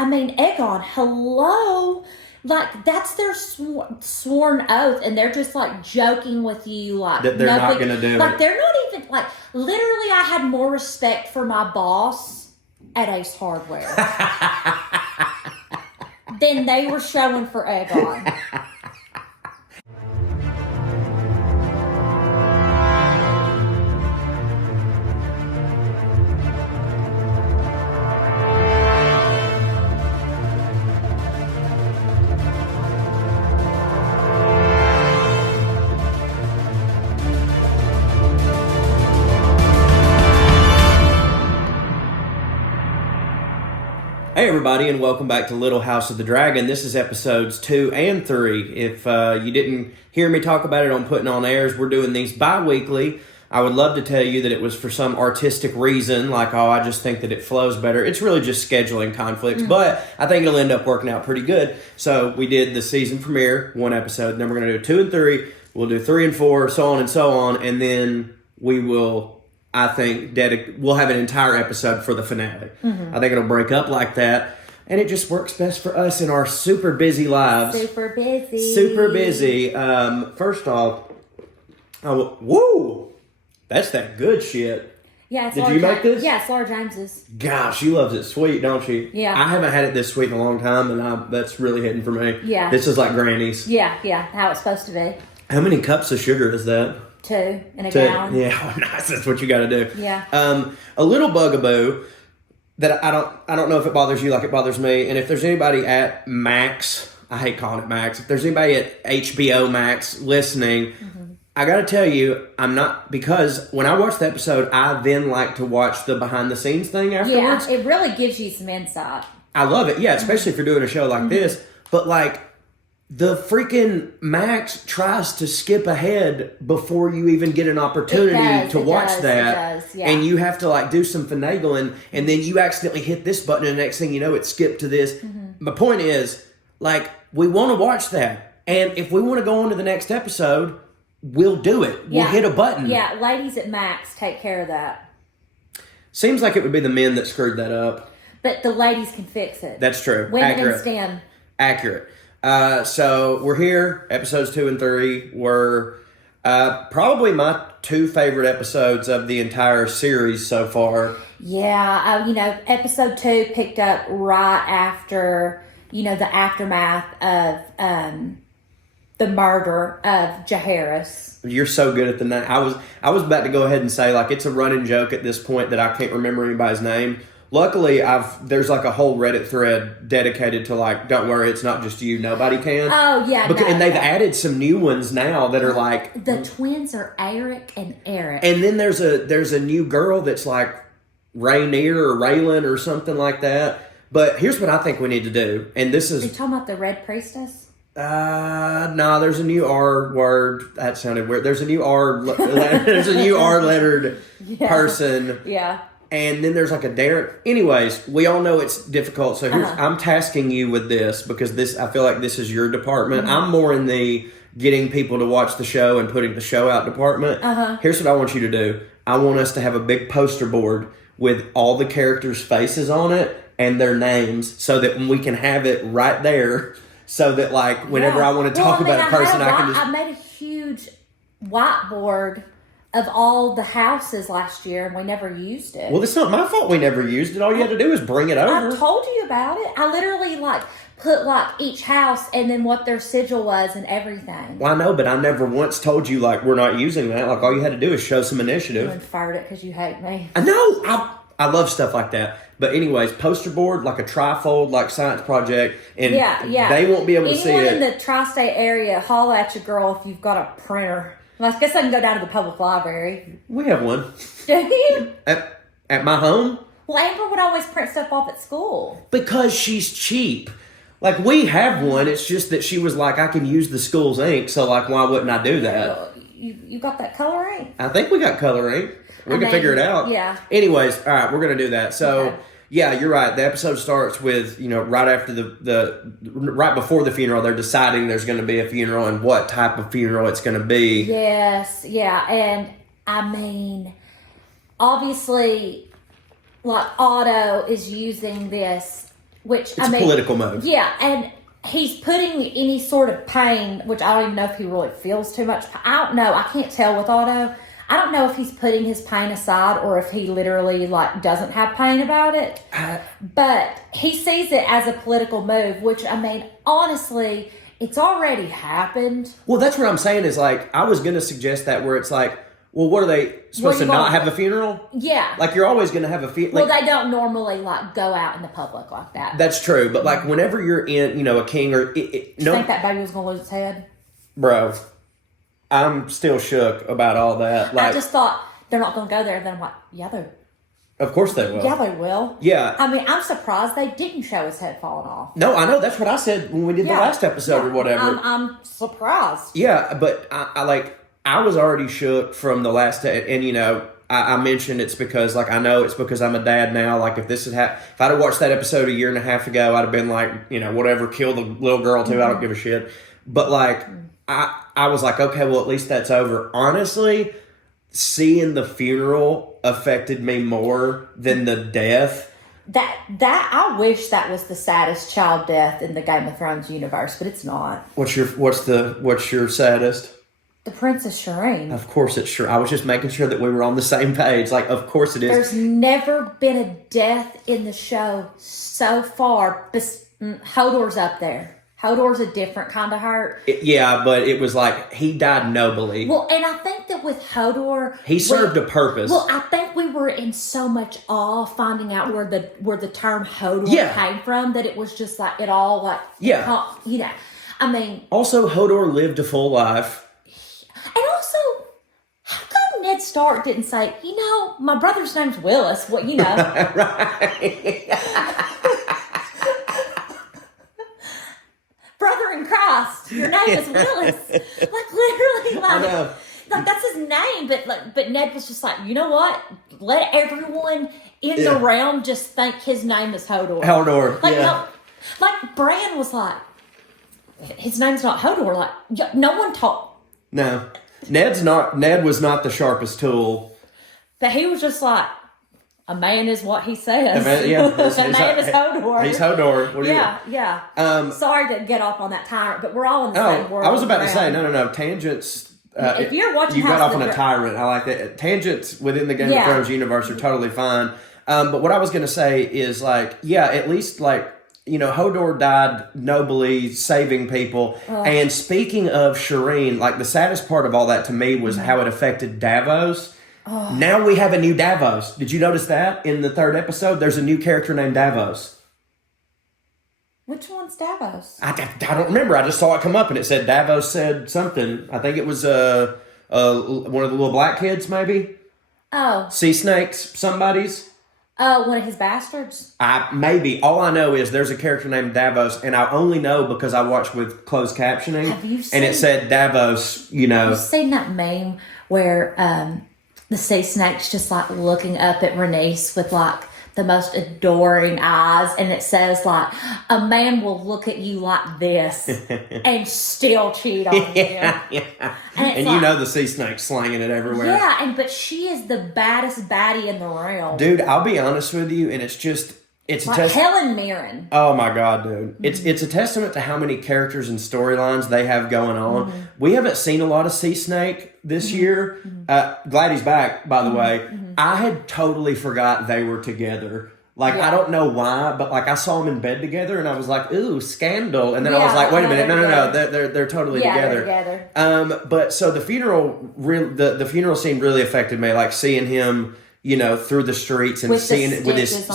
I mean, Aegon, hello. Like, that's their sworn oath, and they're just, like, joking with you, like... That they're not going to do like, they're not even, like... Literally, I had more respect for my boss at Ace Hardware than they were showing for Aegon. Hey everybody, and welcome back to Little House of the Dragon. This is episodes 2 and 3. If you didn't hear me talk about it on Puttin on Airs, we're doing these bi-weekly. I would love to tell you that it was for some artistic reason, like, oh, I just think that it flows better. It's really just scheduling conflicts, but I think it'll end up working out pretty good. So we did the season premiere, 1 episode, then we're going to do 2 and 3. We'll do 3 and 4, so on, and then we will... I think we'll have an entire episode for the finale. I think it'll break up like that. And it just works best for us in our super busy lives. Super busy. Super busy. First off, woo! That's that good shit. Yeah, it's Did you make this? Yeah, it's Laura James's. Gosh, she loves it sweet, don't she? Yeah. I haven't had it this sweet in a long time, and that's really hitting for me. Yeah. This is like Granny's. Yeah, how it's supposed to be. How many cups of sugar is that? 2 in a gallon. Yeah, nice. That's what you got to do. Yeah. A little bugaboo that I don't know if it bothers you like it bothers me. And if there's anybody at Max, I hate calling it Max. If there's anybody at HBO Max listening, I got to tell you, I'm not, because when I watch the episode, I then like to watch the behind the scenes thing afterwards. Yeah, it really gives you some insight. I love it. Yeah, especially if you're doing a show like this. But like, the freaking Max tries to skip ahead before you even get an opportunity to watch that. It does, yeah. And you have to like do some finagling, and then you accidentally hit this button, and the next thing you know, it skipped to this. My point is, like, we want to watch that. And if we want to go on to the next episode, we'll do it. We'll hit a button. Yeah, ladies at Max take care of that. Seems like it would be the men that screwed that up. But the ladies can fix it. That's true. Women can stand. Accurate. So we're here, episodes 2 and 3 were probably my 2 favorite episodes of the entire series so far. Yeah, episode 2 picked up right after, the aftermath of the murder of Jaehaerys. You're so good at the name. I was about to go ahead and say, like, it's a running joke at this point that I can't remember anybody's name. Luckily, there's like a whole Reddit thread dedicated to like, don't worry, it's not just you, nobody can. Oh yeah, and they've added some new ones now that are like the twins are Eric and Eric. And then there's a new girl that's like Rhaenyra or Raylan or something like that. But here's what I think we need to do, and this is. Are you talking about the Red Priestess? No, there's a new R word. That sounded weird. There's a new R. There's a new R lettered person. Yeah. And then there's like a Derek. Anyways, we all know it's difficult. So here's, I'm tasking you with this because I feel like this is your department. I'm more in the getting people to watch the show and putting the show out department. Here's what I want you to do. I want us to have a big poster board with all the characters' faces on it and their names so that we can have it right there so that like whenever I want to talk about a person, I can just... I made a huge whiteboard of all the houses last year, and we never used it. Well, it's not my fault we never used it. All you had to do is bring it over. I told you about it. I literally, put, each house and then what their sigil was and everything. Well, I know, but I never once told you, we're not using that. All you had to do is show some initiative. You fired it because you hate me. I know! I love stuff like that. But anyways, poster board, like a trifold, science project, and they won't be able to see it. Anyone in the tri-state area, holla at your girl if you've got a printer. Well, I guess I can go down to the public library. We have one. Do you? At my home? Well, Amber would always print stuff off at school. Because she's cheap. We have one. It's just that she was like, I can use the school's ink, so why wouldn't I do that? You got that color ink? I think we got color ink. We can figure it out. Yeah. Anyways, all right, we're going to do that. So, yeah, you're right. The episode starts with, right after right before the funeral, they're deciding there's going to be a funeral and what type of funeral it's going to be. Yes, yeah. And, I mean, obviously, Otto is using this which it's a political move. Yeah, and he's putting any sort of pain, which I don't even know if he really feels too much. I don't know. I can't tell with Otto. I don't know if he's putting his pain aside or if he literally like doesn't have pain about it. But he sees it as a political move, which I mean, honestly, it's already happened. Well, that's what I'm saying is like, I was going to suggest that where it's like, well, what are they supposed to not have a funeral? Yeah. Like, you're always going to have a funeral. Well, they don't normally, like, go out in the public like that. That's true. But, like, whenever you're in, you know, a king or... Do you think that baby was going to lose its head? Bro, I'm still shook about all that. Like, I just thought, they're not going to go there. And then I'm like, yeah, they of course they will. Yeah, they will. Yeah. I mean, I'm surprised they didn't show his head falling off. No, I know. That's what I said when we did the last episode or whatever. I'm surprised. Yeah, but I was already shook from the last, and you know, I mentioned it's because, like, I know it's because I'm a dad now. Like, if this had if I'd have watched that episode a year and a half ago, I'd have been like, you know, whatever, kill the little girl too. I don't give a shit. But like, I was like, okay, well, at least that's over. Honestly, seeing the funeral affected me more than the death. That I wish that was the saddest child death in the Game of Thrones universe, but it's not. What's your saddest? The Princess Shireen. Of course it's sure. I was just making sure that we were on the same page. Like, of course it is. There's never been a death in the show so far. Hodor's up there. Hodor's a different kind of hurt. Yeah, but it was like he died nobly. Well, and I think that with Hodor, he served a purpose. Well, I think we were in so much awe finding out where the term Hodor came from that it was just like it all like you know. I mean, also Hodor lived a full life. And also, how come Ned Stark didn't say, you know, my brother's name's Willis? What, you know? Right. Brother in Christ, your name is Willis. Like, literally, I know. Like, that's his name. But Ned was just like, you know what? Let everyone in the realm just think his name is Hodor. Hodor, like, no, like, Bran was like, his name's not Hodor. Like, no one talked. No. Ned was not the sharpest tool. But he was just like, a man is what he says. A man is Hodor. He's Hodor. What yeah. Sorry to get off on that tyrant, but we're all in the same world. I was about to say, no. Tangents. If you're watching you got off on a tyrant. I like that. Tangents within the Game of Thrones universe are totally fine. But what I was going to say is, like, at least, like, you know, Hodor died nobly, saving people. And speaking of Shireen, like, the saddest part of all that to me was how it affected Davos. Now we have a new Davos. Did you notice that in the 3rd episode? There's a new character named Davos. Which one's Davos? I don't remember. I just saw it come up and it said Davos said something. I think it was one of the little black kids, maybe. Oh. Sea snakes, somebody's. Oh, one of his bastards? Maybe. All I know is there's a character named Davos, and I only know because I watched with closed captioning. Have you seen? And it said Davos, you know. Have you seen that meme where the sea snake's just like looking up at Rhaenys with like the most adoring eyes, and it says like, a man will look at you like this and still cheat on you. Yeah. And like, you know the sea snake's slanging it everywhere. Yeah, but she is the baddest baddie in the realm. Dude, I'll be honest with you, and it's like a Helen Mirren. Oh my God, dude. It's a testament to how many characters and storylines they have going on. Mm-hmm. We haven't seen a lot of Sea Snake this year. Mm-hmm. Glad he's back, by the way. Mm-hmm. I had totally forgot they were together. Like, I don't know why, but like I saw them in bed together and I was like, ooh, scandal. And then I was like, wait a minute, no, they're totally together. They're together. But so the funeral, the funeral scene really affected me. Like seeing him, you know, through the streets and seeing it with his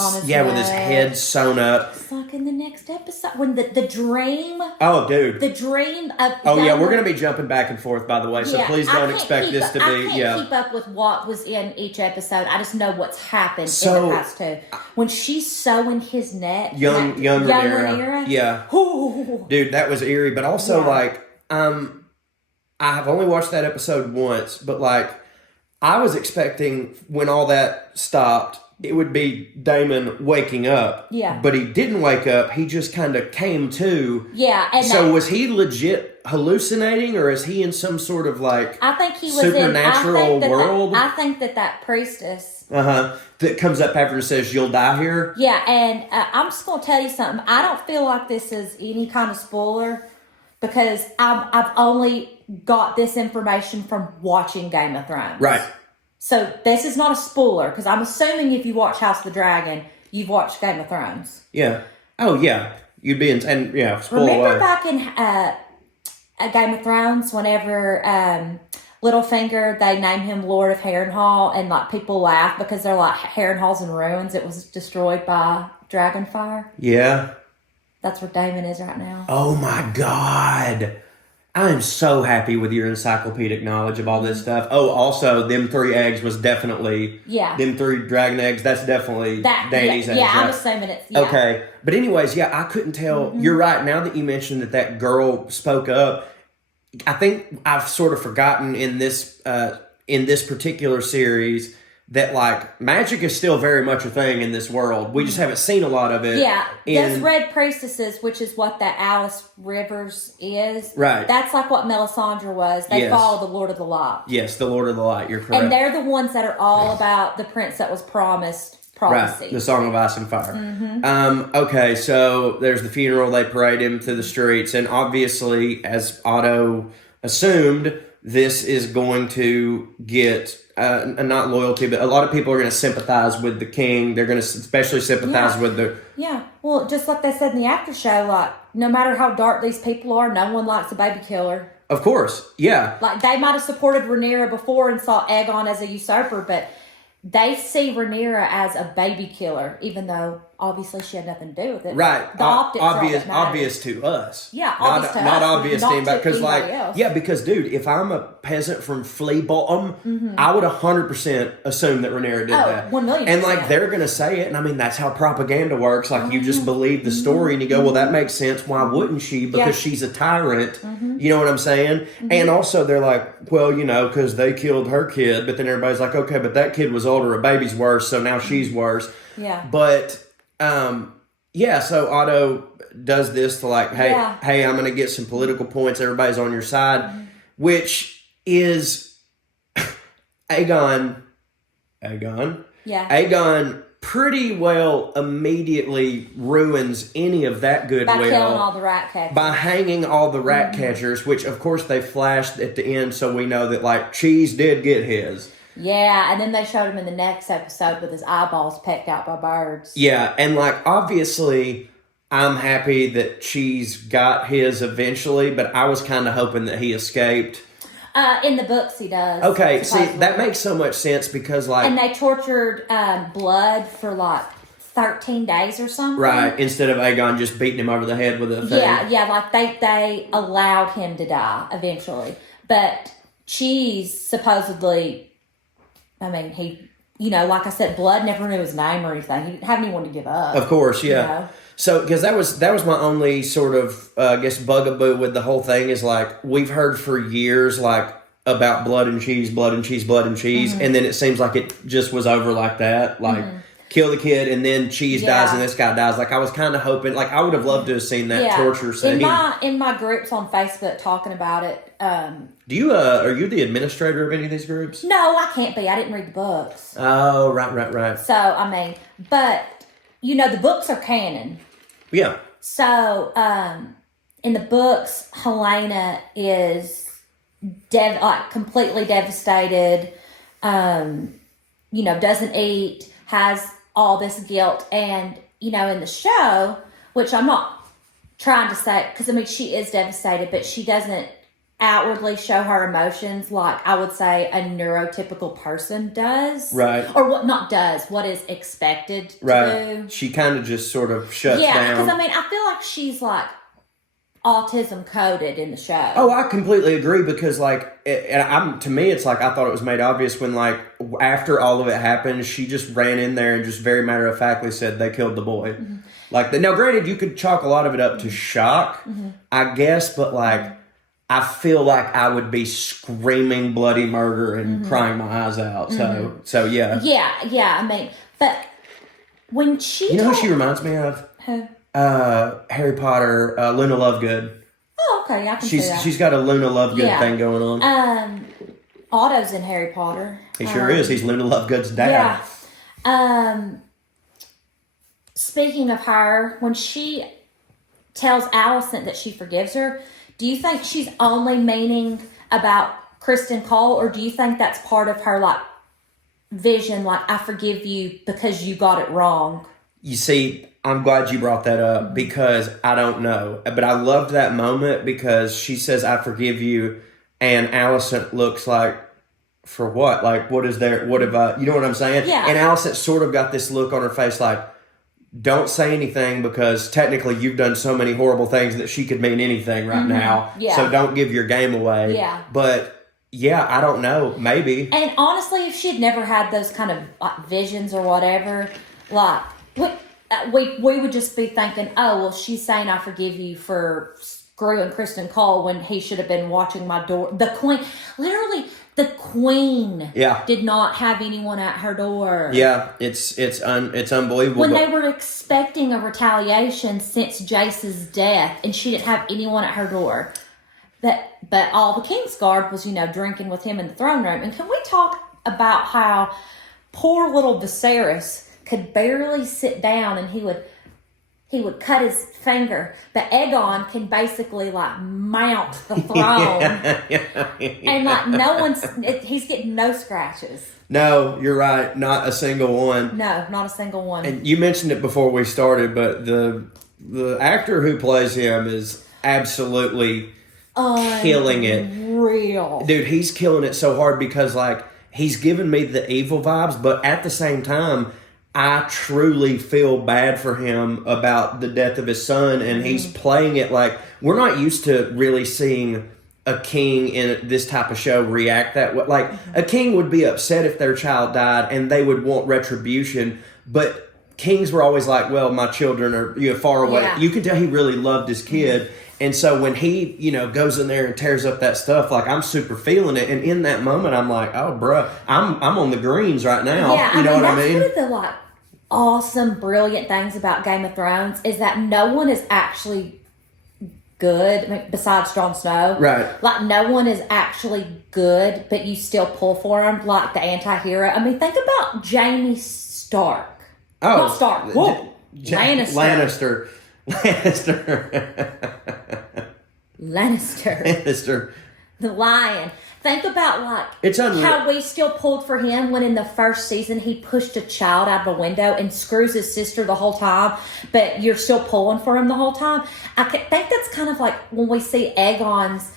head sewn up. It's like in the next episode when the dream. Oh, dude. The dream of. We're going to be jumping back and forth, by the way. So please don't expect this to be. I can't keep up with what was in each episode. I just know what's happened in the past two. When she's sewing his neck, young Rhaenyra. Yeah. Ooh. Dude, that was eerie. But also, like, I have only watched that episode once, but like. I was expecting when all that stopped it would be Damon waking up. Yeah. But he didn't wake up. He just kind of came to. Yeah. And so was he legit hallucinating, or is he in some sort of like I think he was supernatural world? I think that priestess. That comes up after and says, "You'll die here." Yeah, and I'm just going to tell you something. I don't feel like this is any kind of spoiler because I've only got this information from watching Game of Thrones. Right. So this is not a spoiler because I'm assuming if you watch House of the Dragon, you've watched Game of Thrones. Yeah. Oh yeah. You'd be in, and yeah. Remember back in Game of Thrones, whenever Littlefinger, they named him Lord of Harrenhal, and like people laugh because they're like Harrenhal's in ruins. It was destroyed by Dragonfire. Yeah. That's where Damon is right now. Oh my God. I am so happy with your encyclopedic knowledge of all this stuff. Oh, also, them 3 eggs was definitely... Yeah. Them 3 dragon eggs, that's definitely Dany's eggs. Yeah, right? I'm assuming it's... Yeah. Okay. But anyways, yeah, I couldn't tell. Mm-hmm. You're right. Now that you mentioned that girl spoke up, I think I've sort of forgotten in this particular series that like magic is still very much a thing in this world. We just haven't seen a lot of it. Yeah, those red priestesses, which is what that Alice Rivers is. Right. That's like what Melisandre was. They follow the Lord of the Light. Yes, the Lord of the Light. You're correct. And they're the ones that are all about the prince that was promised prophecy. Right, the Song of Ice and Fire. Mm-hmm. Okay, so there's the funeral. They parade him through the streets, and obviously, as Otto assumed, this is going to get not loyalty, but a lot of people are going to sympathize with the king. They're going to especially sympathize with the... Yeah, well, just like they said in the after show, like, no matter how dark these people are, no one likes a baby killer. Of course, yeah. Like, they might have supported Rhaenyra before and saw Aegon as a usurper, but they see Rhaenyra as a baby killer, even though obviously she had nothing to do with it. Right. The optics obvious to us. Yeah, obvious to us. Not obvious to anybody. Because else. Yeah, because dude, if I'm a peasant from Flea Bottom, I would 100% assume that Rhaenyra did that. 1,000,000%. And like they're gonna say it, and I mean that's how propaganda works. Like you just believe the story and you go, well, that makes sense. Why wouldn't she? Because she's a tyrant. You know what I'm saying? And also they're like, well, you know, because they killed her kid, but then everybody's like, okay, but that kid was older, a baby's worse, so now she's worse. Yeah. But so Otto does this to like, hey, I'm going to get some political points. Everybody's on your side, which is Aegon. Yeah. Aegon pretty well immediately ruins any of that goodwill. By killing all the rat catchers. By hanging all the rat catchers, which of course they flashed at the end so we know that like Cheese did get his. Yeah, and then they showed him in the next episode with his eyeballs pecked out by birds. Yeah, and like obviously I'm happy that Cheese got his eventually, but I was kind of hoping that he escaped. In the books he does. Okay, see, that makes so much sense because like... And they tortured Blood for like 13 days or something. Right, instead of Aegon just beating him over the head with a thing. Yeah, like they allowed him to die eventually. But Cheese supposedly... I mean, he, you know, like I said, Blood never knew his name or anything. He didn't have anyone to give up. Of course, yeah. You know? So, because that was my only sort of, I guess, bugaboo with the whole thing is like, we've heard for years, like, about blood and cheese, and then it seems like it just was over like that. Like, kill the kid, and then Cheese dies, and this guy dies. Like, I was kind of hoping, like, I would have loved to have seen that torture scene. In my groups on Facebook talking about it, do you, are you the administrator of any of these groups? No, I can't be. I didn't read the books. Oh, right. So, I mean, but, you know, the books are canon. Yeah. So, in the books, Helena is completely devastated, you know, doesn't eat, has all this guilt. And, you know, in the show, which I'm not trying to say, because, I mean, she is devastated, but she doesn't outwardly show her emotions like I would say a neurotypical person does. Right. Or what is expected to do. She kind of just sort of shuts down. Yeah, because I mean, I feel like she's like autism coded in the show. Oh, I completely agree because like, to me, it's like I thought it was made obvious when like after all of it happened, she just ran in there and just very matter of factly said they killed the boy. Like now, granted, you could chalk a lot of it up to shock, I guess, but like. I feel like I would be screaming bloody murder and crying my eyes out. So yeah. Yeah. I mean, But when she You know who she reminds me of? Who? Harry Potter, Luna Lovegood. Oh, okay, I can see that. She's got a Luna Lovegood thing going on. Otto's in Harry Potter. He sure is. He's Luna Lovegood's dad. Yeah. Speaking of her, when she tells Alicent that she forgives her, do you think she's only meaning about Kristen Cole, or do you think that's part of her, like, vision, like, I forgive you because you got it wrong? You see, I'm glad you brought that up because I don't know. But I loved that moment because she says, I forgive you, and Alicent looks like, for what? Like, what is there? What have I, you know what I'm saying? Yeah. And Alicent sort of got this look on her face like, don't say anything because technically you've done so many horrible things that she could mean anything right now. Yeah. So don't give your game away. Yeah. But yeah, I don't know. Maybe. And honestly, if she had never had those kind of, like, visions or whatever, like, we would just be thinking, oh, well, she's saying I forgive you for screwing Kristen Cole when he should have been watching my door. The Queen, literally, the Queen did not have anyone at her door. Yeah, it's unbelievable. When they were expecting a retaliation since Jace's death, and she didn't have anyone at her door. But all the Kingsguard was, drinking with him in the throne room. And can we talk about how poor little Viserys could barely sit down, and he would cut his finger, but Aegon can basically, like, mount the throne. And, like, he's getting no scratches. No, you're right. Not a single one. No, not a single one. And you mentioned it before we started, but the actor who plays him is absolutely killing it. Real. Dude, he's killing it so hard because, like, he's giving me the evil vibes, but at the same time, I truly feel bad for him about the death of his son, and he's playing it like we're not used to really seeing a king in this type of show react that way. Like, a king would be upset if their child died and they would want retribution, but kings were always like, well, my children are far away. Yeah. You can tell he really loved his kid. And so when he, goes in there and tears up that stuff, like, I'm super feeling it. And in that moment, I'm like, oh, bruh, I'm on the greens right now. Yeah, you know what I that's mean? one of the, like, awesome, brilliant things about Game of Thrones is that no one is actually good, besides Jon Snow. Right. Like, no one is actually good, but you still pull for him, like the anti-hero. I mean, think about Jaime Stark. Oh. Not Stark. Whoa. Lannister. Lannister. The Lion. Think about, like, it's how we still pulled for him when in the first season he pushed a child out of a window and screws his sister the whole time, but you're still pulling for him the whole time. I think that's kind of like when we see Aegon's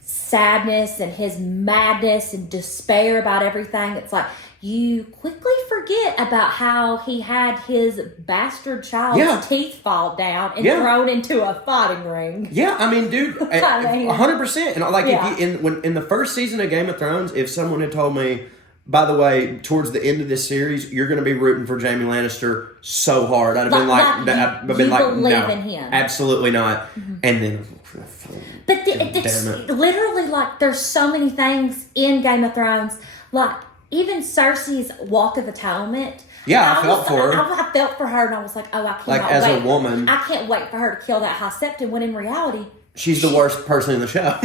sadness and his madness and despair about everything. It's like you quickly forget about how he had his bastard child's teeth fall down and thrown into a fighting ring. Yeah, I mean, dude, 100%. And like, if you in the first season of Game of Thrones, if someone had told me, by the way, towards the end of this series, you're going to be rooting for Jaime Lannister so hard, I'd have been like, no, in him. Absolutely not. Mm-hmm. And then, but it's literally, like, there's so many things in Game of Thrones, like, even Cersei's Walk of Atonement. Yeah, I felt for her. I felt for her, and I was like, oh, I can't wait. Like, as a woman. I can't wait for her to kill that High Septon, when in reality, she's the worst person in the show.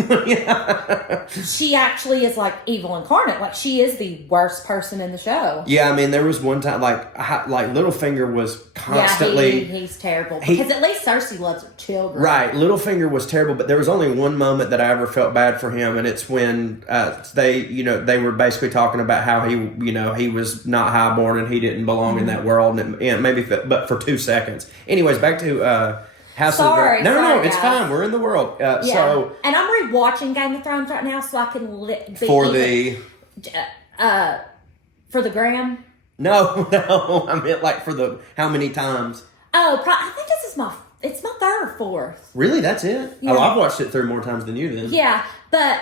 She actually is, like, evil incarnate. Like, she is the worst person in the show. Yeah, I mean, there was one time, like Littlefinger was constantly... Yeah, he's terrible. Because at least Cersei loves her children. Right. Littlefinger was terrible, but there was only one moment that I ever felt bad for him, and it's when they were basically talking about how he was not highborn and he didn't belong in that world, and but for 2 seconds. Anyways, back to... Sorry, No, it's guys. fine. We're in the world. So, and I'm rewatching Game of Thrones right now, so I can for the gram. No, I meant like for how many times? Oh, I think this is it's my third or fourth. Really, that's it? Yeah. Oh, I've watched it 3 more times than you then. Yeah, but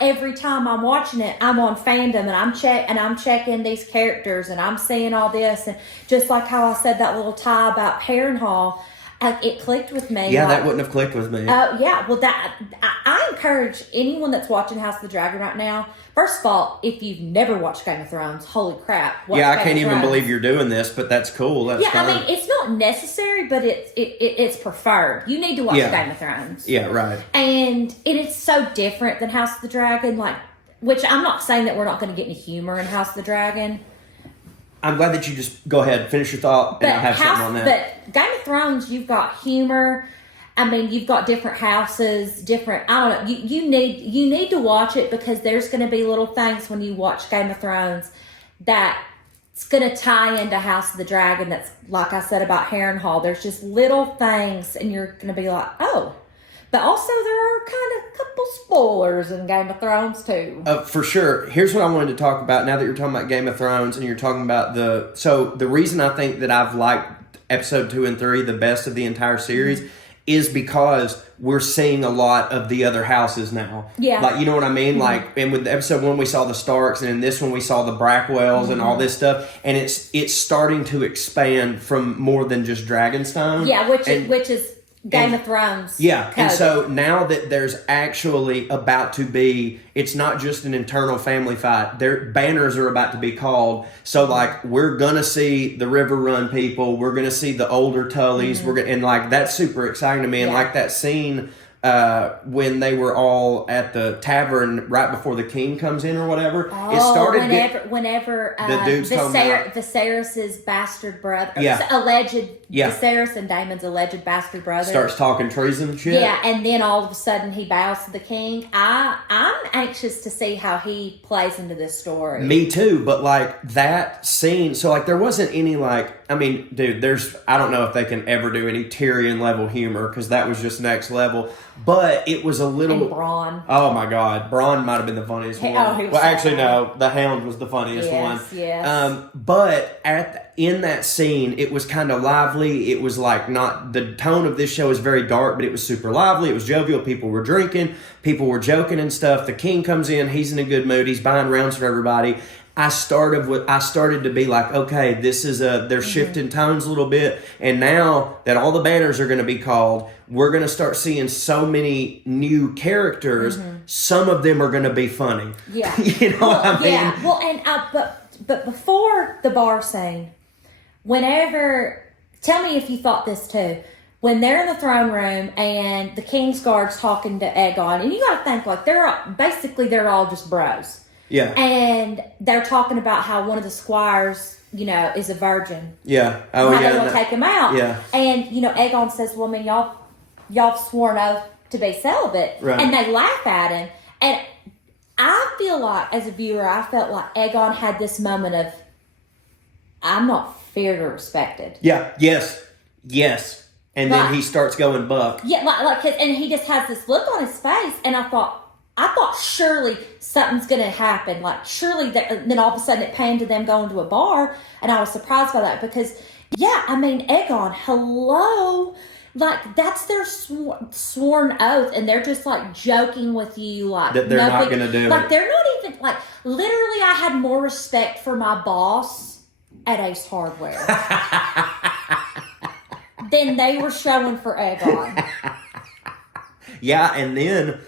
every time I'm watching it, I'm on fandom and I'm checking these characters and I'm seeing all this, and just like how I said that little tie about Harrenhal, It clicked with me. Yeah, that wouldn't have clicked with me. Yeah. Well, I encourage anyone that's watching House of the Dragon right now. First of all, if you've never watched Game of Thrones, holy crap! I can't even believe you're doing this, but that's cool. That's fine. I mean, it's not necessary, but it's preferred. You need to watch Game of Thrones. Yeah, right. And it is so different than House of the Dragon. Which I'm not saying that we're not going to get any humor in House of the Dragon. I'm glad that you just go ahead, finish your thought, and I'll have something on that. But Game of Thrones, you've got humor. I mean, you've got different houses, different. I don't know. You need to watch it because there's going to be little things when you watch Game of Thrones that's going to tie into House of the Dragon. That's like I said about Harrenhal. There's just little things, and you're going to be like, oh. But also, there are kind of a couple spoilers in Game of Thrones, too. For sure. Here's what I wanted to talk about now that you're talking about Game of Thrones and you're talking about the reason I think that I've liked episode 2 and 3 the best of the entire series is because we're seeing a lot of the other houses now. Yeah. Like, you know what I mean? And with episode 1, we saw the Starks, and in this one, we saw the Brackwells and all this stuff. And it's starting to expand from more than just Dragonstone. Yeah, which is Game of Thrones. Yeah, code. And so now that there's actually about to be, it's not just an internal family fight. Their banners are about to be called. So like we're gonna see the River Run people. We're gonna see the older Tullys. And like that's super exciting to me. And like that scene when they were all at the tavern right before the king comes in or whatever. Oh, it started whenever the dudes Viserys' bastard brother, alleged Viserys and Daemon's alleged bastard brother starts talking treason and shit. Yeah, and then all of a sudden he bows to the king. I'm anxious to see how he plays into this story. Me too, but like that scene, so like there wasn't any I mean, dude, I don't know if they can ever do any Tyrion level humor because that was just next level. But it was a little. And Bronn. Oh my God, Bronn might have been the funniest one. Well, actually, no, the Hound was the funniest one. Yes. But in that scene, it was kind of lively. It was like not the tone of this show is very dark, but it was super lively. It was jovial. People were drinking, people were joking and stuff. The king comes in, he's in a good mood. He's buying rounds for everybody. I started to be like, okay, this is they're shifting tones a little bit, and now that all the banners are going to be called, we're going to start seeing so many new characters. Some of them are going to be funny. Yeah, you know what I mean? Yeah, well, and but before the bar scene, tell me if you thought this too. When they're in the throne room and the King's Guard's talking to Aegon, and you got to think like they're all just bros. Yeah. And they're talking about how one of the squires, is a virgin. Yeah. Oh, yeah. They want to take him out. Yeah. And, Aegon says, well, I mean, y'all sworn oath to be celibate. Right. And they laugh at him. And I feel like, as a viewer, I felt like Aegon had this moment of, I'm not feared or respected. Yeah. Yes. And then he starts going buck. Yeah. And he just has this look on his face. And I thought surely something's going to happen. Like, surely then all of a sudden it panned to them going to a bar. And I was surprised by that because, Aegon, hello. Like, that's their sworn oath. And they're just, like, joking with you. Like, that they're not going to do like, it. they're not even, like, literally I had more respect for my boss at Ace Hardware than they were showing for Aegon. Yeah, and then...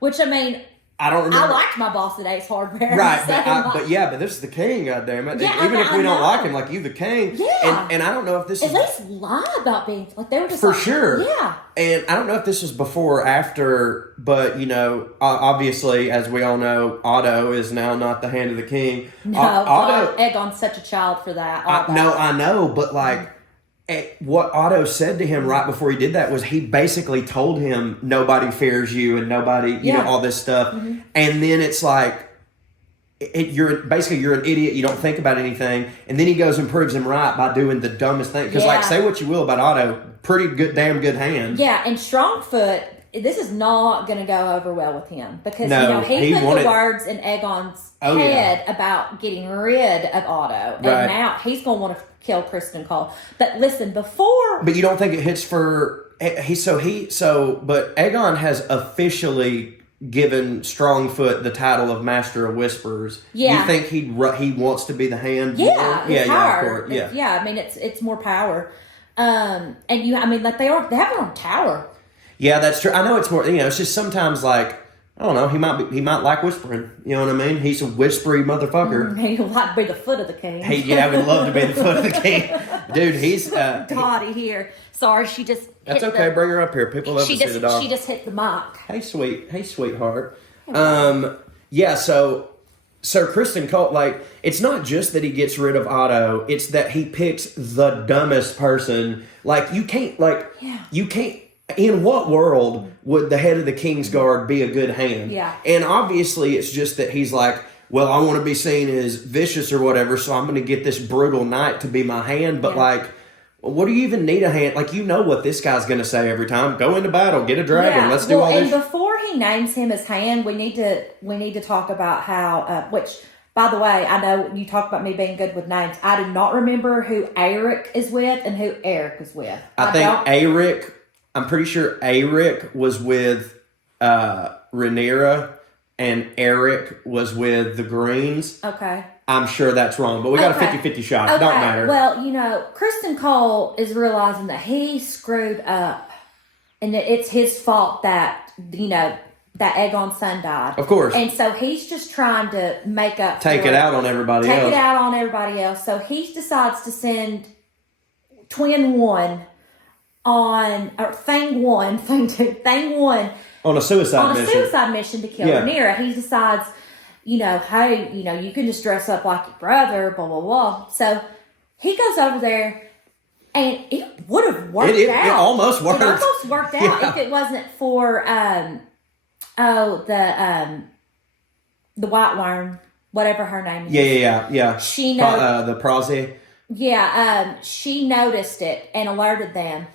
Which, I mean, I don't remember. I liked my boss at Ace Hardware. Right, but this is the king, goddammit. Yeah, even if we don't like him, like you, the king. Yeah. And I don't know if this at least lie about being like they were just for sure. Yeah. And I don't know if this was before or after, but obviously, as we all know, Otto is now not the hand of the king. No, Aegon's such a child for that. I know, but like. What Otto said to him right before he did that was he basically told him nobody fears you and nobody, you know, all this stuff. And then it's like, you're an idiot. You don't think about anything. And then he goes and proves him right by doing the dumbest thing. Because say what you will about Otto, pretty good, damn good hand. Yeah. And Strongfoot, this is not going to go over well with him because, he put the words in Aegon's head about getting rid of Otto. And now he's going to want to kill Kristen Cole. But listen, But you don't think it hits for... But Aegon has officially given Strongfoot the title of Master of Whisperers. Yeah. You think he wants to be the hand? Yeah. Of course. Yeah. I mean, it's more power. And I mean, like they have their own tower. Yeah, that's true. I know it's more, it's just sometimes like, I don't know, he might like whispering. You know what I mean? He's a whispery motherfucker. He would like to be the foot of the king. I would love to be the foot of the king. Dude, he's... Dottie here. Sorry, she just That's okay, bring her up here. People love to see the dog. She just hit the mic. Hey, sweetheart. Yeah, so Sir Kristen Cole, like, it's not just that he gets rid of Otto, it's that he picks the dumbest person. Like, you can't, in what world would the head of the Kingsguard be a good hand? Yeah. And obviously it's just that he's like, well, I want to be seen as vicious or whatever, so I'm going to get this brutal knight to be my hand. But like, what do you even need a hand? Like, you know what this guy's going to say every time. Go into battle, get a dragon, let's do all this. And before he names him as hand, we need to talk about how, which, by the way, I know you talk about me being good with names. I do not remember who Eric is with and who Eric is with. I'm pretty sure Eric was with Rhaenyra and Eric was with the Greens. Okay. I'm sure that's wrong, but we got a 50-50 shot. Okay. Don't matter. Well, Kristen Cole is realizing that he screwed up and that it's his fault that, that Aegon's son died. Of course. And so he's just trying to make up Take it out on everybody else. So he decides to send Twin One on Thing One on a suicide mission to kill Rhaenyra. He decides, hey, you can just dress up like your brother, blah blah blah. So he goes over there, and it would have worked out. It almost worked. It almost worked out if it wasn't for the white worm, whatever her name is. Yeah. She knows the Prozzy. Yeah, she noticed it and alerted them.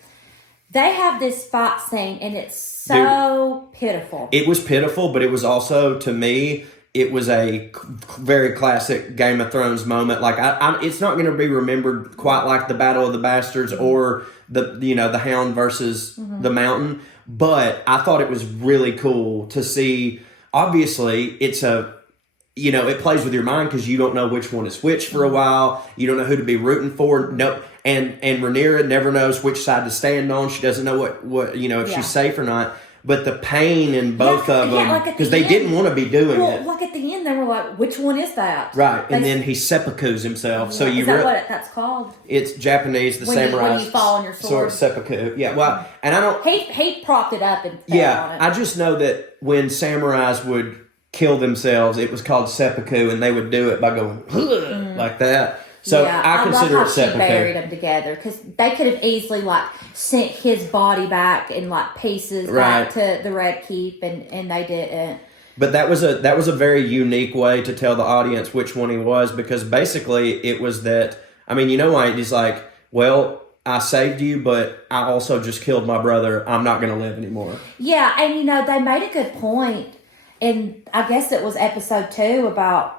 They have this fight scene, and it's so pitiful. It was pitiful, but it was also, to me, it was a very classic Game of Thrones moment. Like, it's not going to be remembered quite like the Battle of the Bastards or the Hound versus the Mountain, but I thought it was really cool to see. Obviously, it's it plays with your mind because you don't know which one is which for a while. You don't know who to be rooting for. No, and Rhaenyra never knows which side to stand on. She doesn't know what if she's safe or not. But the pain in both of them, because they didn't want to be doing it. Like at the end, they were like, "Which one is that?" Right, and then he seppukus himself. So is that what that's called? It's Japanese. The samurai when you fall on your sword. Seppuku. Yeah. Well, and I don't. He propped it up and fell on it. I just know that when samurais would kill themselves, it was called seppuku, and they would do it by going like that. So I consider it seppuku. She buried them together because they could have easily sent his body back in pieces back to the Red Keep, and they didn't. But that was a very unique way to tell the audience which one he was, because basically it was that, why he's like, well, I saved you, but I also just killed my brother. I'm not going to live anymore. Yeah, and they made a good point, and I guess it was episode 2 about.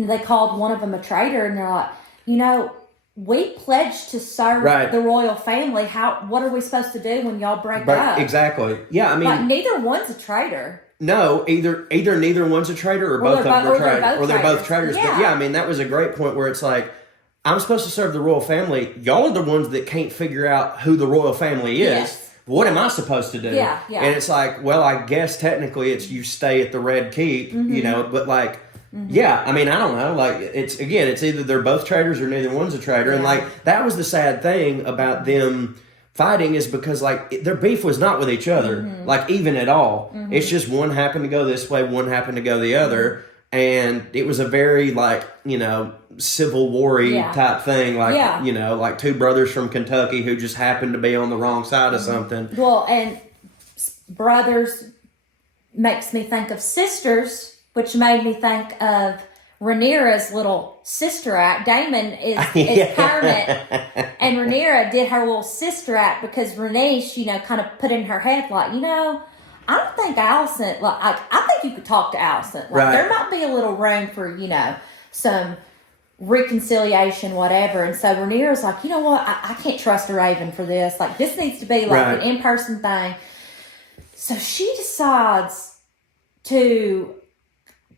They called one of them a traitor, and they're like, we pledged to serve the royal family. What are we supposed to do when y'all break up? Exactly. Yeah, neither one's a traitor. No, either neither one's a traitor or both of them are traitors. Or they're both traitors. Yeah. But that was a great point where it's like, I'm supposed to serve the royal family. Y'all are the ones that can't figure out who the royal family is. Yes. What am I supposed to do? Yeah. And it's like, well, I guess technically it's you stay at the Red Keep, but yeah, I don't know. It's either they're both traitors or neither one's a traitor. Yeah. And that was the sad thing about them fighting, is because their beef was not with each other, even at all. It's just one happened to go this way, one happened to go the other. And it was a very Civil War-y type thing. Two brothers from Kentucky who just happened to be on the wrong side of something. Well, and brothers makes me think of sisters, which made me think of Rhaenyra's little sister act. Daemon is Kermit, and Rhaenyra did her little sister act because Rhaenys, kind of put in her head I don't think Alicent, I think you could talk to Alicent. There might be a little room for, some reconciliation, whatever. And so Rhaenyra's like, you know what, I can't trust a Raven for this. This needs to be an in-person thing. So she decides to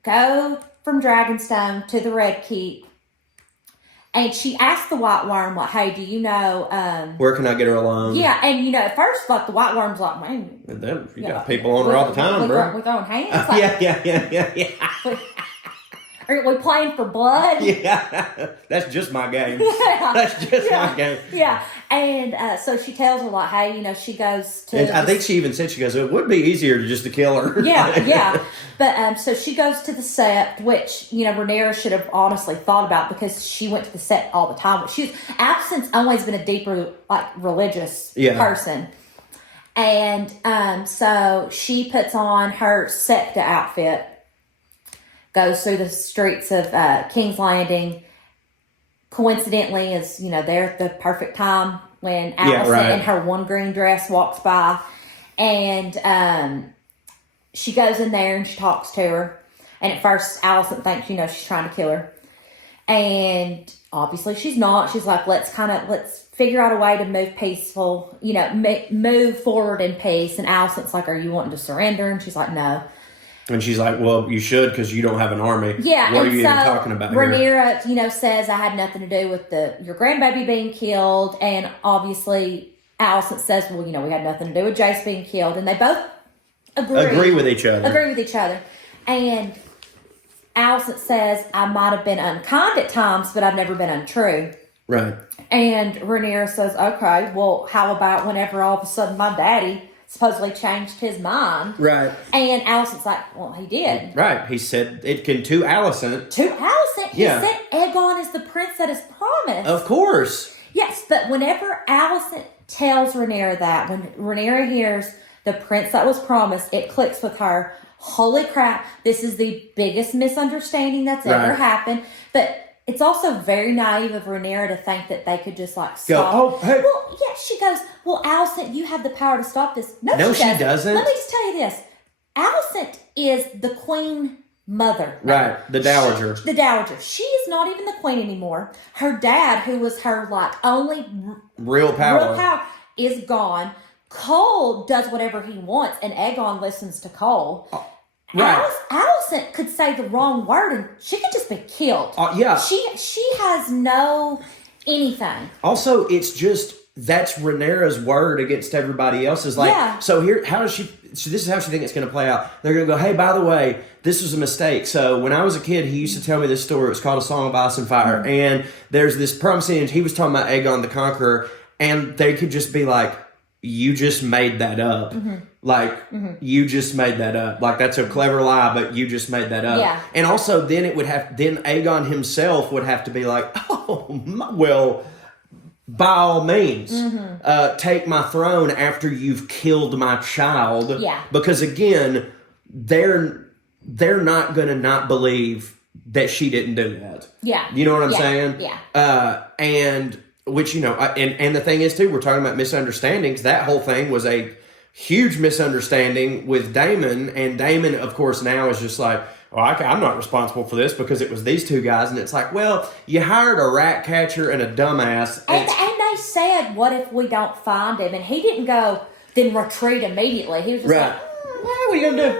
go from Dragonstone to the Red Keep And she asked the White Worm, like, hey, do you know... where can I get her alone? Yeah, and, at first, like, the White Worm's like, man... You got people on her all the time, bro. We're throwing hands. Like, yeah. Are we playing for blood? Yeah, that's just my game. Yeah. That's just my game. Yeah, and so she tells her, like, hey, she goes to... And I think she even said, she goes, it would be easier just to kill her. Yeah. But so she goes to the Sept, which, Rhaenyra should have honestly thought about because she went to the Sept all the time. Alicent's always been a deeper, like, religious person. And so she puts on her Septa outfit, goes through the streets of King's Landing. Coincidentally, is they're at the perfect time when Alicent in her one green dress walks by, and she goes in there and she talks to her. And at first, Alicent thinks she's trying to kill her, and obviously she's not. She's like, let's figure out a way to move peaceful, move forward in peace. And Alicent's like, are you wanting to surrender? And she's like, no. And she's like, well, you should because you don't have an army. Yeah, what are you even talking about Rhaenyra, says I had nothing to do with your grandbaby being killed. And obviously, Alicent says, well, we had nothing to do with Jace being killed. And they both agree with each other. And Alicent says, I might have been unkind at times, but I've never been untrue. Right. And Rhaenyra says, okay, well, how about whenever all of a sudden my daddy supposedly changed his mind. Right. And Alicent's like, well, he did. Right. He said it can to Alicent. To Alicent? He said Aegon is the prince that is promised. Of course. Yes, but whenever Alicent tells Rhaenyra that, when Rhaenyra hears the prince that was promised, it clicks with her. Holy crap, this is the biggest misunderstanding that's ever happened. But it's also very naive of Rhaenyra to think that they could just stop. Oh, hey. Well, yeah, she goes, well, Alicent, you have the power to stop this. No, she doesn't. Let me just tell you this. Alicent is the queen mother. Right, the dowager. The dowager. She is not even the queen anymore. Her dad, who was her only real power, is gone. Cole does whatever he wants, and Aegon listens to Cole. Right. Alicent could say the wrong word and she could just be killed. She has no anything. Also, it's just that's Rhaenyra's word against everybody else's. So here, this is how she thinks it's going to play out. They're going to go, hey, by the way, this was a mistake. So when I was a kid, he used to tell me this story. It was called A Song of Ice and Fire. Mm-hmm. And there's this promising, he was talking about Aegon the Conqueror, and they could just be like, you just made that up. Mm-hmm. You just made that up. Like, that's a clever lie, but you just made that up. Yeah. And also, then Aegon himself would have to be like, well, by all means, take my throne after you've killed my child. Yeah. Because again, they're not going to not believe that she didn't do that. Yeah. You know what I'm saying? Yeah. And which, and the thing is too, we're talking about misunderstandings. That whole thing was a huge misunderstanding with Daemon, and Daemon, of course, now is just like, well, I'm not responsible for this because it was these two guys. And it's like, well, you hired a rat catcher and a dumbass. And they said, what if we don't find him? And he didn't go, then retreat immediately. He was just like, what are you going to do?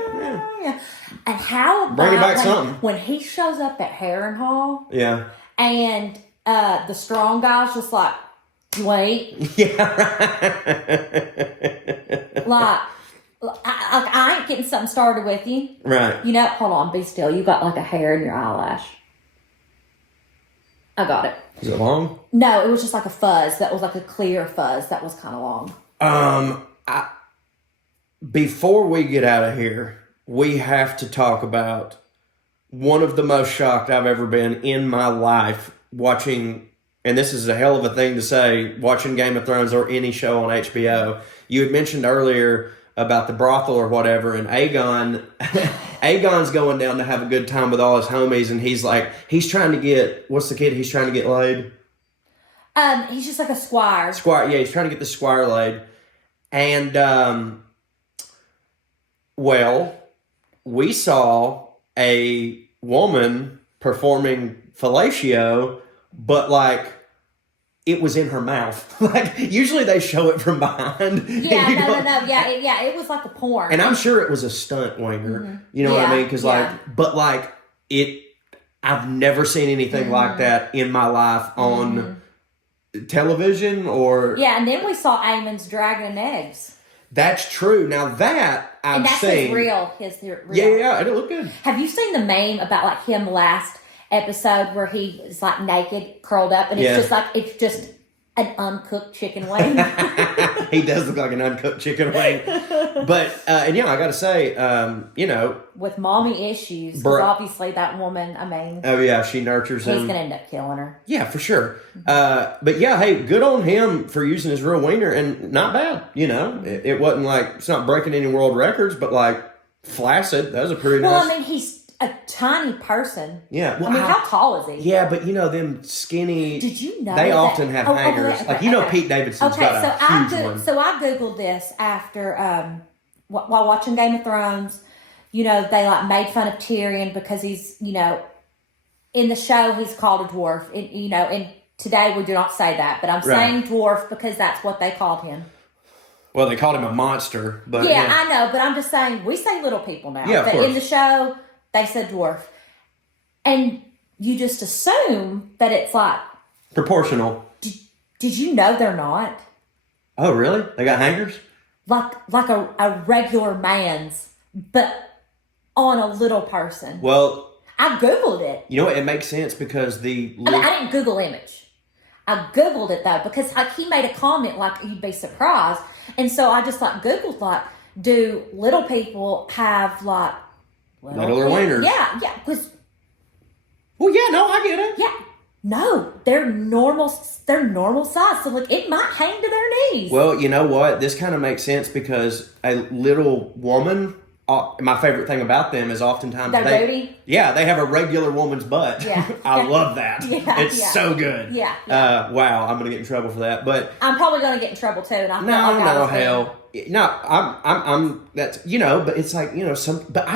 Yeah. And how about bring back something when he shows up at Harrenhal? Yeah. And the strong guy's just like, wait. Yeah. Like, I ain't getting something started with you. Right. Hold on, be still. You got like a hair in your eyelash. I got it. Is it long? No, it was just like a fuzz. That was like a clear fuzz that was kind of long. Before we get out of here, we have to talk about one of the most shocked I've ever been in my life watching, and this is a hell of a thing to say, watching Game of Thrones or any show on HBO. You had mentioned earlier about the brothel or whatever, and Aegon's going down to have a good time with all his homies, and he's trying to get, what's the kid he's trying to get laid? He's just like a squire. Yeah, he's trying to get the squire laid. And, well, we saw a woman performing fellatio, but it was in her mouth. Usually they show it from behind. Yeah, no. Yeah, it was like a porn. And I'm sure it was a stunt, Winger. Mm-hmm. You know what I mean? Because I've never seen anything like that in my life on television or... Yeah, and then we saw Aemon's dragon and eggs. That's true. Now that I've seen... And that's his real. Yeah, it'll look good. Have you seen the meme about like him last episode where he is like naked, curled up, and it's just an uncooked chicken wing? He does look like an uncooked chicken wing. But, and yeah, I got to say, with mommy issues, because obviously that woman, I mean... Oh, yeah, she nurtures him. He's going to end up killing her. Yeah, for sure. But yeah, hey, good on him for using his real wiener, and not bad, It wasn't like, it's not breaking any world records, but like, flaccid. That was a pretty nice... Well, I mean, he's a tiny person. Yeah. Well, I mean, how tall is he? Yeah, but them skinny... Did you know they often have hangers. Okay. Pete Davidson's got a huge one. So I Googled this after, while watching Game of Thrones. They like made fun of Tyrion because he's, in the show he's called a dwarf. And today we do not say that, but I'm saying dwarf because that's what they called him. Well, they called him a monster, but... Yeah, I know, but I'm just saying, we say little people now. Yeah, of course. In the show, they said dwarf. And you just assume that it's like... Proportional. Did you know they're not? Oh, really? They got hangers? Like a regular man's, but on a little person. Well... I Googled it. You know what? It makes sense because I didn't Google image. I Googled it, though, because he made a comment like, you'd be surprised. And so I just Googled do little people have littler wieners? Yeah. Well, yeah, no, I get it. Yeah. No, they're normal size. So it might hang to their knees. Well, you know what? This kind of makes sense because a little woman, my favorite thing about them is oftentimes their booty. Yeah, they have a regular woman's butt. Yeah. I love that. Yeah, it's so good. Yeah. Wow, I'm gonna get in trouble for that, but I'm probably gonna get in trouble too. And hell, no, I'm that's but it's like but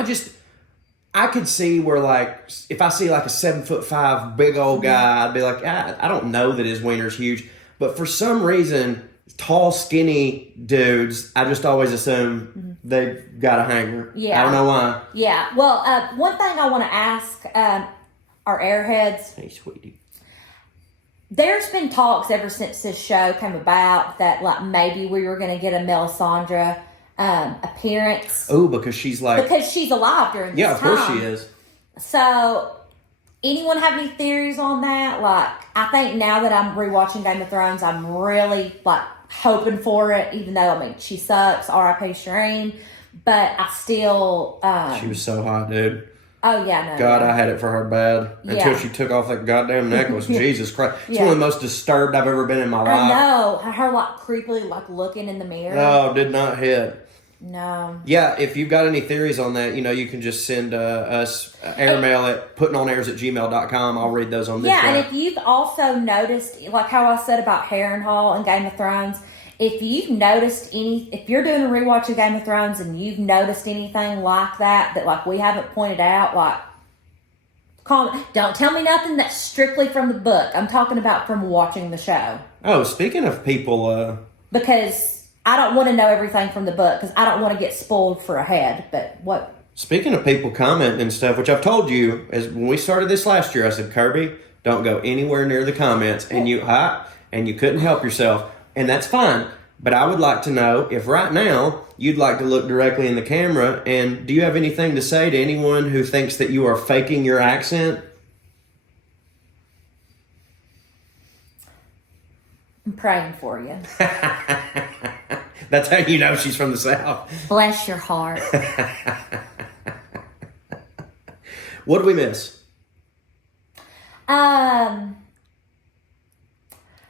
I could see where if I see a 7'5" big old guy, I'd be like, I don't know that his wiener's huge, but for some reason, tall, skinny dudes, I just always assume they've got a hanger. Yeah. I don't know why. Yeah. Well, one thing I want to ask our airheads. Hey, sweetie. There's been talks ever since this show came about that maybe we were going to get a Melisandre appearance. Oh, because she's alive during this time. Yeah, of course she is. So, anyone have any theories on that? I think now that I'm rewatching Game of Thrones, I'm really hoping for it, even though she sucks, R.I.P. Shireen, but I still she was so hot, dude. Oh yeah, no. God, I had it for her bad until she took off that goddamn necklace. Jesus Christ. It's one of the most disturbed I've ever been in my life. I know. Her creepily looking in the mirror. Oh, did not hit. No. Yeah, if you've got any theories on that, you can just send us airmail at puttingonaires@gmail.com. I'll read those on this show. Yeah, and if you've also noticed, how I said about Harrenhal and Game of Thrones, if you've noticed if you're doing a rewatch of Game of Thrones and you've noticed anything like that we haven't pointed out, comment. Don't tell me nothing that's strictly from the book. I'm talking about from watching the show. Oh, speaking of people, because I don't want to know everything from the book because I don't want to get spoiled for a head. But what? Speaking of people commenting and stuff, which I've told you, as when we started this last year, I said, Kirby, don't go anywhere near the comments, and you couldn't help yourself, and that's fine. But I would like to know if right now you'd like to look directly in the camera, and do you have anything to say to anyone who thinks that you are faking your accent? I'm praying for you. That's how you know she's from the South. Bless your heart. What did we miss?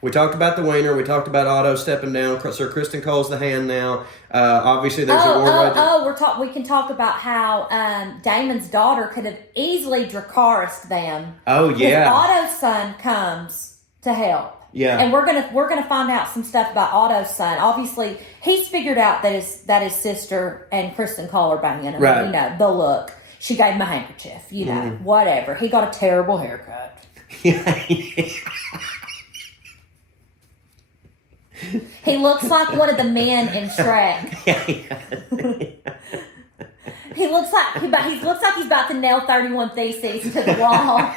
We talked about the wiener. We talked about Otto stepping down. Sir Kristen Cole's the hand now. Obviously, there's a war. We can talk about how Daemon's daughter could have easily Dracarys'd them. Oh yeah. If Otto's son comes to help. Yeah. And we're gonna find out some stuff about Otto's son. Obviously, he's figured out that his sister and Kristen Cole are banging. Right. The look. She gave him a handkerchief. Whatever. He got a terrible haircut. He looks like one of the men in Shrek. He looks like he's about to nail 31 Theses to the wall.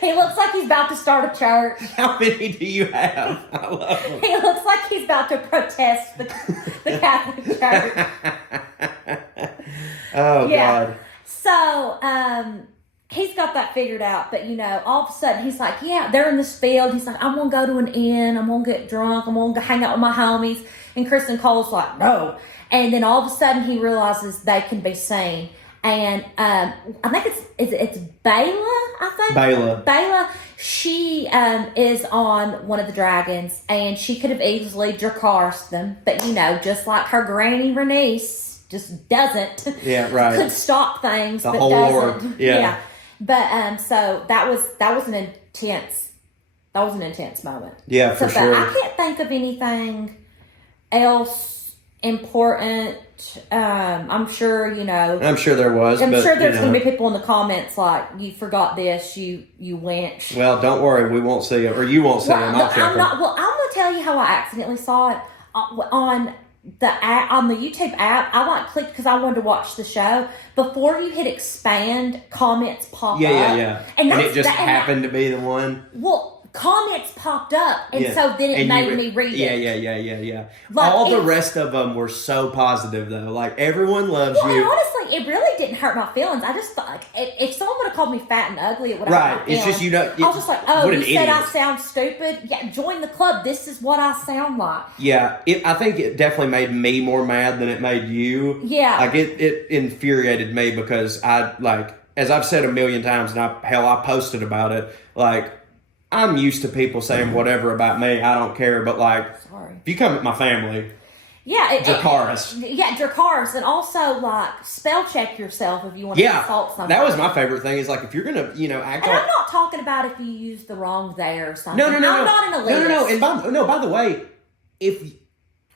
He looks like he's about to start a church. How many do you have? I love them. He looks like he's about to protest the Catholic Church. Oh, yeah. God. So, he's got that figured out. But, all of a sudden, he's like, yeah, they're in this field. He's like, I'm going to go to an inn. I'm going to get drunk. I'm going to hang out with my homies. And Kristen Cole's like, no. And then all of a sudden, he realizes they can be seen. And I think it's Bela, I think. Bela. She is on one of the dragons, and she could have easily Dracarys'd them. But, just like her granny Rhaenys just doesn't. Yeah, right. Could stop things, the but whole doesn't. Lord. Yeah. But, so that was an intense moment. Yeah, for sure. I can't think of anything else important. I'm sure, I'm sure there was. I'm sure there's going to be people in the comments like, you forgot this, you wench. Well, don't worry, we won't see it, or you won't see them. I'll check them. I'm going to tell you how I accidentally saw it on the app, on the YouTube app. I clicked because I wanted to watch the show. Before you hit expand, comments pop up. Yeah. And it just happened to be the one. Well, comments popped up, and so then it made me read it. Yeah. All the rest of them were so positive, though. Like, everyone loves you. And honestly, it really didn't hurt my feelings. I just thought, like, if someone would have called me fat and ugly, it would have hurt my feelings. It's just, I was just like, oh, you said I sound stupid? Yeah, join the club. This is what I sound like. Yeah, I think it definitely made me more mad than it made you. Yeah. Like, it infuriated me because as I've said a million times, and I posted about it, like, I'm used to people saying whatever about me. I don't care. But, sorry, if you come at my family, Dracarys. Dracarys. And also, spell check yourself if you want to insult somebody. That was my favorite thing. Is if you're going to, act and I'm not talking about if you use the wrong there or something. No. I'm not an elitist. No. And by the way, if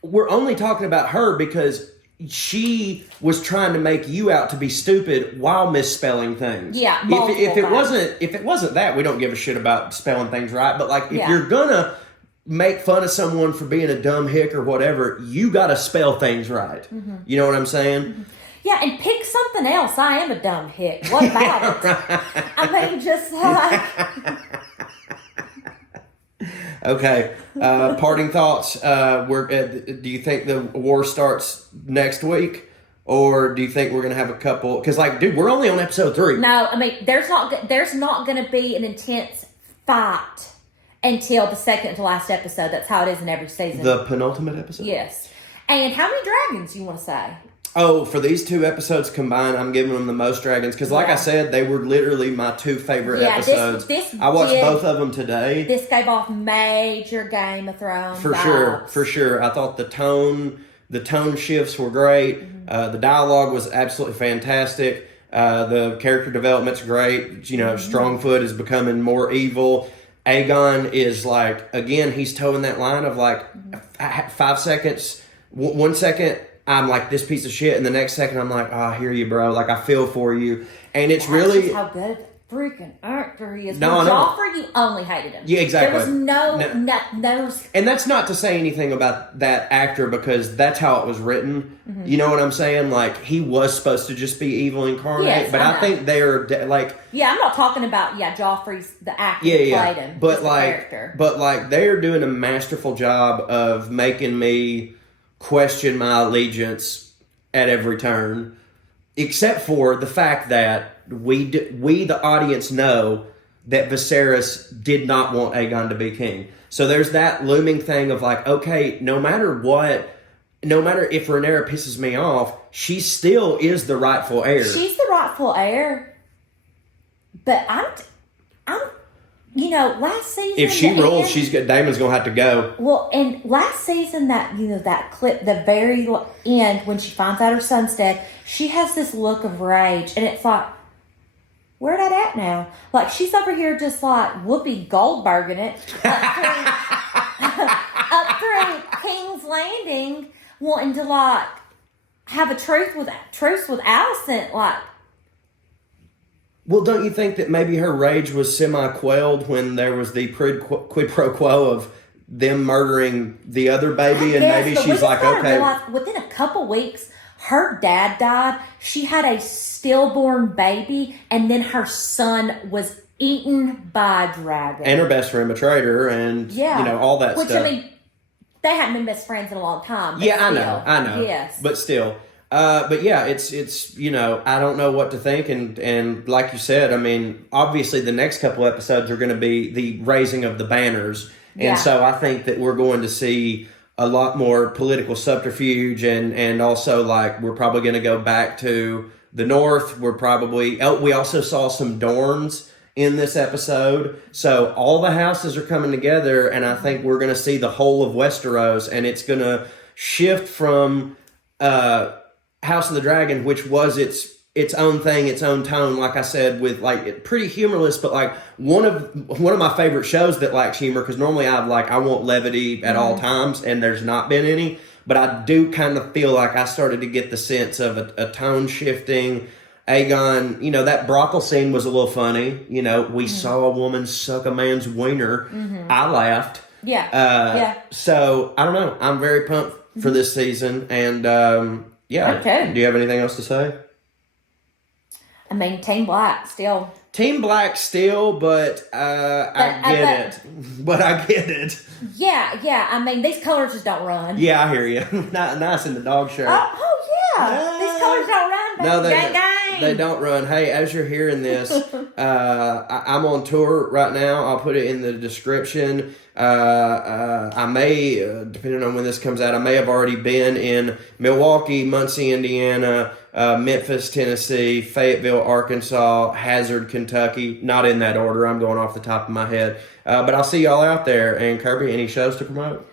we're only talking about her because she was trying to make you out to be stupid while misspelling things. Yeah, if it wasn't that, we don't give a shit about spelling things right. But if you're gonna make fun of someone for being a dumb hick or whatever, you gotta spell things right. Mm-hmm. You know what I'm saying? Mm-hmm. Yeah, and pick something else. I am a dumb hick. What about it? I mean, just Okay. Parting thoughts. Do you think the war starts next week, or do you think we're gonna have a couple? Because, dude, we're only on episode 3. No, I mean, there's not gonna be an intense fight until the second to last episode. That's how it is in every season. The penultimate episode. Yes. And how many dragons you want to say? Oh, for these 2 episodes combined, I'm giving them the most dragons. Because I said, they were literally my 2 favorite episodes. I watched both of them today. This gave off major Game of Thrones vibes. For sure. I thought the tone shifts were great. Mm-hmm. The dialogue was absolutely fantastic. The character development's great. Strongfoot is becoming more evil. Aegon is again, he's towing that line of 5 seconds, 1 second, I'm like, this piece of shit, and the next second I'm like, I hear you, bro. I feel for you. And it's really just how good freaking actor he is. Joffrey, you only hated him. Yeah, exactly. There was no. And that's not to say anything about that actor, because that's how it was written. Mm-hmm. You know what I'm saying? He was supposed to just be evil incarnate. Yes, but I think they're Yeah, I'm not talking about Joffrey's the actor who played him. But the character. But they're doing a masterful job of making me question my allegiance at every turn, except for the fact that we the audience know that Viserys did not want Aegon to be king. So there's that looming thing of okay, no matter if Rhaenyra pisses me off, she still is the rightful heir. She's the rightful heir. But I'm last season, if she rolls, Daemon's gonna have to go. Well, and last season, that clip, the very end when she finds out her son's dead, she has this look of rage, and it's where that at now? She's over here just Whoopi Goldberging it up through King's Landing, wanting to have a truce with Alicent, Well, don't you think that maybe her rage was semi-quelled when there was the quid pro quo of them murdering the other baby, and maybe she's like, okay. Realize, within a couple weeks, her dad died. She had a stillborn baby, and then her son was eaten by a dragon. And her best friend betrayed her, and all that stuff. Which, I mean, they hadn't been best friends in a long time. Yeah, I know. Yes. But still. But yeah, it's I don't know what to think, and like you said, I mean, obviously the next couple episodes are going to be the raising of the banners, and so I think that we're going to see a lot more political subterfuge, and also like we're probably going to go back to the north. We also saw some Dorns in this episode, so all the houses are coming together, and I think we're going to see the whole of Westeros, and it's going to shift from House of the Dragon, which was its own thing, its own tone, like I said, with like pretty humorless, but like one of my favorite shows that lacks humor, because normally I want levity at all times, and there's not been any, but I do kind of feel like I started to get the sense of a tone shifting. Aegon, that brothel scene was a little funny. We saw a woman suck a man's wiener. I laughed. Yeah. So I don't know. I'm very pumped for this season, and yeah. Okay. Do you have anything else to say? I mean, Team Black still. Team Black still, but I get it. But I get it. Yeah. I mean, these colors just don't run. Yeah, I hear you. Nice in the dog shirt. Oh yeah. These colors don't run. No, gang. They don't run. Hey, as you're hearing this, I'm on tour right now. I'll put it in the description. I may, depending on when this comes out, I may have already been in Milwaukee, Muncie, Indiana, Memphis, Tennessee, Fayetteville, Arkansas, Hazard, Kentucky. Not in that order. I'm going off the top of my head. But I'll see y'all out there. And Kirby, any shows to promote?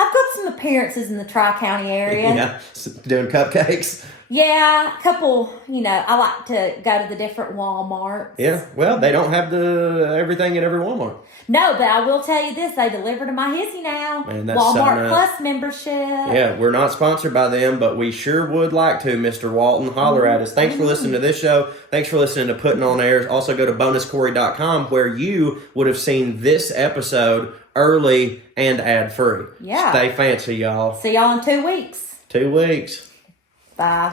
I've got some appearances in the Tri-County area. Yeah, doing cupcakes. Yeah, a couple, I like to go to the different Walmarts. Yeah, well, they don't have everything at every Walmart. No, but I will tell you this, they deliver to my hizzy now. Man, that's Walmart Plus membership. Yeah, we're not sponsored by them, but we sure would like to, Mr. Walton. Holler at us. Thanks for listening to this show. Thanks for listening to Puttin on Airs. Also go to bonuscorey.com where you would have seen this episode early and ad-free. Yeah. Stay fancy, y'all. See y'all in 2 weeks. 2 weeks. Bye.